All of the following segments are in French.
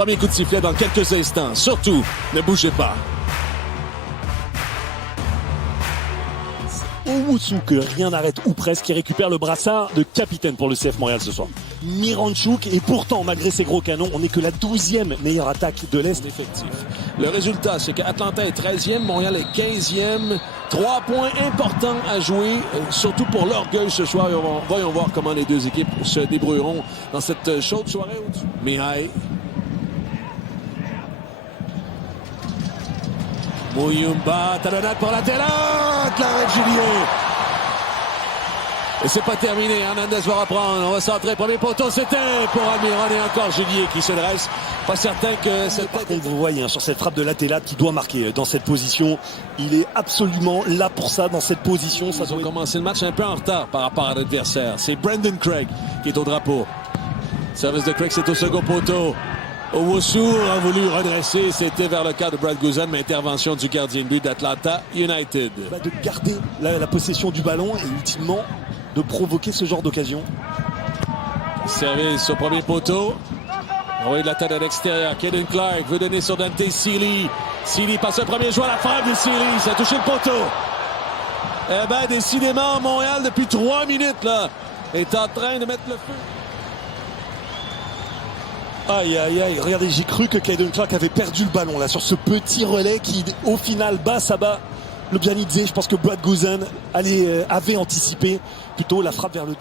Premier coup de sifflet dans quelques instants. Surtout, ne bougez pas. Owusu que rien n'arrête ou presque, qui récupère le brassard de capitaine pour le CF Montréal ce soir. Miranchuk, et pourtant malgré ses gros canons, on n'est que la 12e meilleure attaque de l'Est. Effectif. Le résultat, c'est qu'Atlanta est 13e, Montréal est 15e. 3 points importants à jouer, surtout pour l'orgueil ce soir. Voyons voir comment les deux équipes se débrouilleront dans cette chaude soirée. Mihai. Muyumba, talonnade pour la Télate, l'arrêt de Julien. Et c'est pas terminé, Hernandez va reprendre, on va centrer, premier poteau, c'était pour Almiron et encore Julien qui se dresse. Pas certain que cette Par contre, vous voyez, sur cette frappe de Latela qui doit marquer dans cette position, il est absolument là pour ça, dans cette position. Ça Ils ont doit... commencé le match un peu en retard par rapport à l'adversaire. C'est Brandon Craig qui est au drapeau. Service de Craig, c'est au second poteau. Owusu a voulu redresser, c'était vers le cas de Brad Guzan, mais intervention du gardien de but d'Atlanta United. De garder la possession du ballon et ultimement de provoquer ce genre d'occasion. Service au premier poteau. Envoyé de la tête à l'extérieur. Caden Clark veut donner sur Dante Sealy. Sealy passe le premier joueur à la frappe de Sealy. Ça a touché le poteau. Eh bien, décidément, Montréal, depuis 3 minutes, là, est en train de mettre le feu. Aïe, aïe, aïe. Regardez, j'ai cru que Caden Clark avait perdu le ballon là sur ce petit relais qui, au final, bat le Bianidze. Je pense que Brad Guzan avait anticipé plutôt la frappe vers le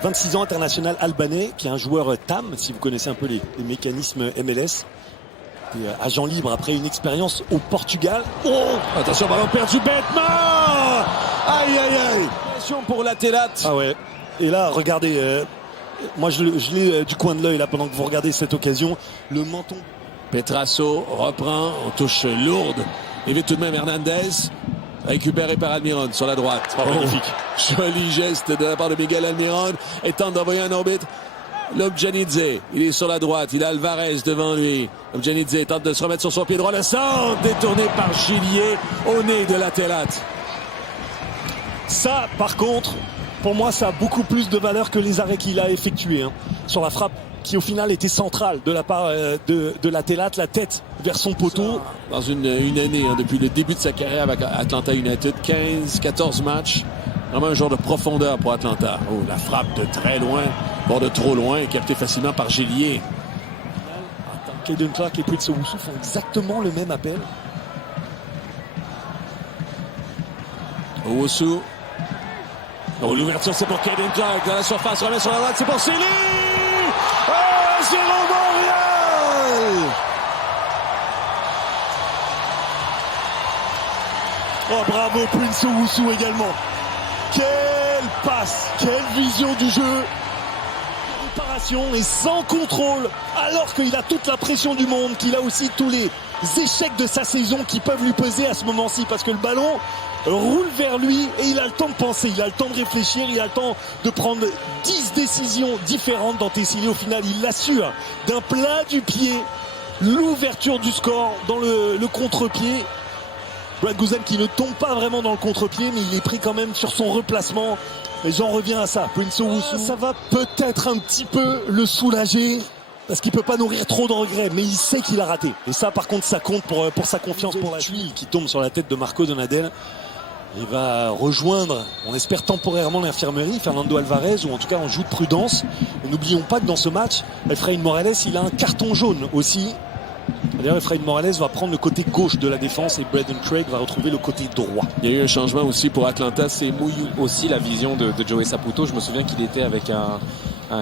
26 ans international albanais, qui est un joueur TAM, si vous connaissez un peu les mécanismes MLS. Et, agent libre après une expérience au Portugal. Oh, attention, ballon perdu bêtement. Aïe, aïe, aïe. Attention pour la Télate. Ah ouais. Et là, regardez, moi je l'ai du coin de l'œil là pendant que vous regardez cette occasion. Le menton. Petrasso reprend, on touche lourde. Évite tout de même Hernandez. Récupéré par Almiron sur la droite. Oh, magnifique. Joli geste de la part de Miguel Almiron. Et tente d'envoyer un orbite. Lobjanidze, il est sur la droite. Il a Alvarez devant lui. Lobjanidze tente de se remettre sur son pied droit. Le centre détourné par Gillier au nez de la Télate. Ça, par contre, pour moi, ça a beaucoup plus de valeur que les arrêts qu'il a effectués sur la frappe qui, au final, était centrale de la part de la Télate, la tête vers son poteau. Dans une année, depuis le début de sa carrière avec Atlanta United, 15-14 matchs. Vraiment un genre de profondeur pour Atlanta. Oh, la frappe de très loin, voire de trop loin, captée facilement par Gillier. Caden Clark et Prince Owusu font exactement le même appel. Owusu. Oh, l'ouverture, c'est pour Caden Clark. Dans la surface, remet sur la droite, c'est pour Sealy. Oh, 0 Montréal! Oh, bravo Prince Owusu également. Quelle passe, quelle vision du jeu. Préparation et sans contrôle, alors qu'il a toute la pression du monde, qu'il a aussi tous les échecs de sa saison qui peuvent lui peser à ce moment-ci, parce que le ballon roule vers lui et il a le temps de penser, il a le temps de réfléchir, il a le temps de prendre 10 décisions différentes dans Tessili. Au final, il assure d'un plat du pied l'ouverture du score dans le contre-pied. Brad Guzan qui ne tombe pas vraiment dans le contre-pied, mais il est pris quand même sur son replacement. Et j'en reviens à ça. Prince Owusu, ça va peut-être un petit peu le soulager, parce qu'il peut pas nourrir trop de regrets, mais il sait qu'il a raté. Et ça, par contre, ça compte pour sa confiance, pour la tuile qui tombe sur la tête de Marco Donadel. Il va rejoindre, on espère temporairement, l'infirmerie, Fernando Alvarez, ou en tout cas en joue de prudence. Et n'oublions pas que dans ce match, Efraín Morales, il a un carton jaune aussi. D'ailleurs, Efraín Morales va prendre le côté gauche de la défense et Brandon Craig va retrouver le côté droit. Il y a eu un changement aussi pour Atlanta, c'est Mouillou. Aussi la vision de Joey Saputo. Je me souviens qu'il était avec un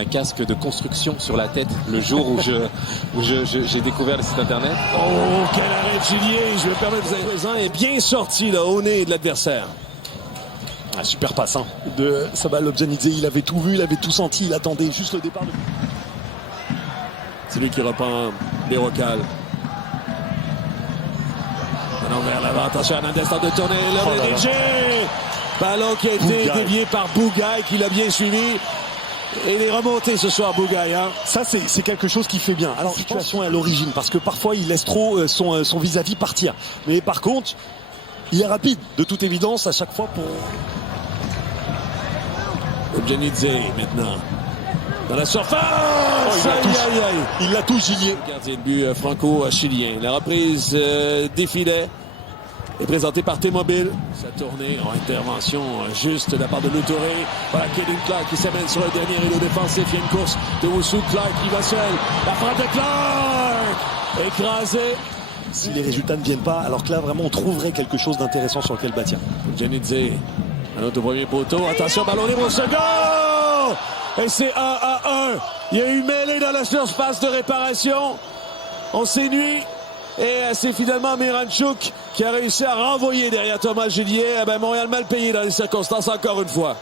casque de construction sur la tête le jour où j'ai découvert le site internet. Oh, quel arrêt de Gillier. Je vais me permettre de vous être présent. Et bien sorti là, au nez de l'adversaire. Ah, super passe de Sabah Lobjanidze. Il avait tout vu, il avait tout senti. Il attendait juste le départ. C'est lui qui reprend les rocales. Maintenant vers l'avant. Attention, Hernandez tente de tourner. Le dirigé. Ballon qui a été dévié par Bougaï, qui l'a bien suivi. Et il est remonté ce soir, Bougaï. Hein. Ça, c'est quelque chose qui fait bien. Alors, la situation est à l'origine, parce que parfois, il laisse trop son vis-à-vis partir. Mais par contre, il est rapide, de toute évidence, à chaque fois pour... Lobjanidze, maintenant. Dans la surface! Il la touche, Gillier. Gardien de but franco-chilien. La reprise des filets est présentée par T-Mobile. Sa tournée en intervention juste de la part de Loutouré. Voilà Kaden Clark qui s'amène sur le dernier rideau défensif. Il y a une course de Wusu. Clark qui va seul. La frappe de Clark! Écrasé. Si les résultats ne viennent pas, alors que là vraiment on trouverait quelque chose d'intéressant sur lequel bâtir. Janidze, un autre au premier poteau. Attention, ballon libre au second! Et c'est 1-1. Il y a eu mêlée dans la surface de réparation. On s'ennuie. Et c'est finalement Miranchuk qui a réussi à renvoyer derrière Thomas Gillier. Eh ben, Montréal mal payé dans les circonstances encore une fois.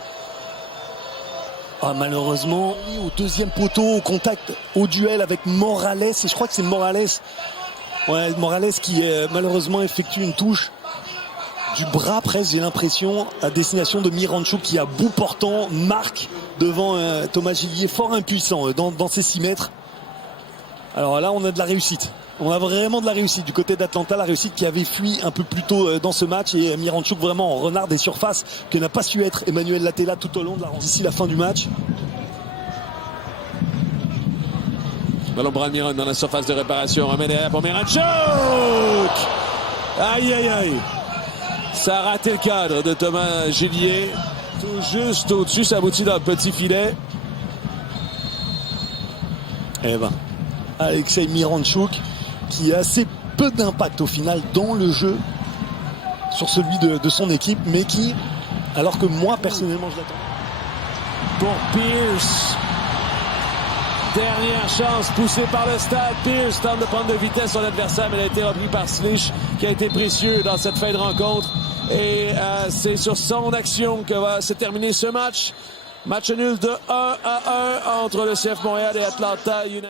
Ah, malheureusement, au deuxième poteau, au contact, au duel avec Morales. Et je crois que c'est Morales. Ouais, Morales qui malheureusement effectue une touche du bras presque, j'ai l'impression, à destination de Miranchuk qui à bout portant marque devant Thomas Gillier, fort impuissant dans ses 6 mètres. Alors là on a de la réussite. On a vraiment de la réussite du côté d'Atlanta, la réussite qui avait fui un peu plus tôt dans ce match, et Miranchuk vraiment en renard des surfaces que n'a pas su être Emmanuel Latela tout au long de d'ici la fin du match. Ballon Brad Miron dans la surface de réparation. Remet derrière pour Miranchuk. Aïe aïe aïe. Ça a raté le cadre de Thomas Gillier. Tout juste au-dessus, ça aboutit dans le petit filet. Eh ben, Alexei Miranchuk qui a assez peu d'impact au final dans le jeu sur celui de son équipe, mais qui, alors que moi personnellement je l'attends. Pour Pierce. Dernière chance poussée par le stade. Pierce tente de prendre de vitesse son adversaire, mais elle a été repris par Slich, qui a été précieux dans cette fin de rencontre. Et c'est sur son action que va se terminer ce match. Match nul de 1-1 entre le CF Montréal et Atlanta United.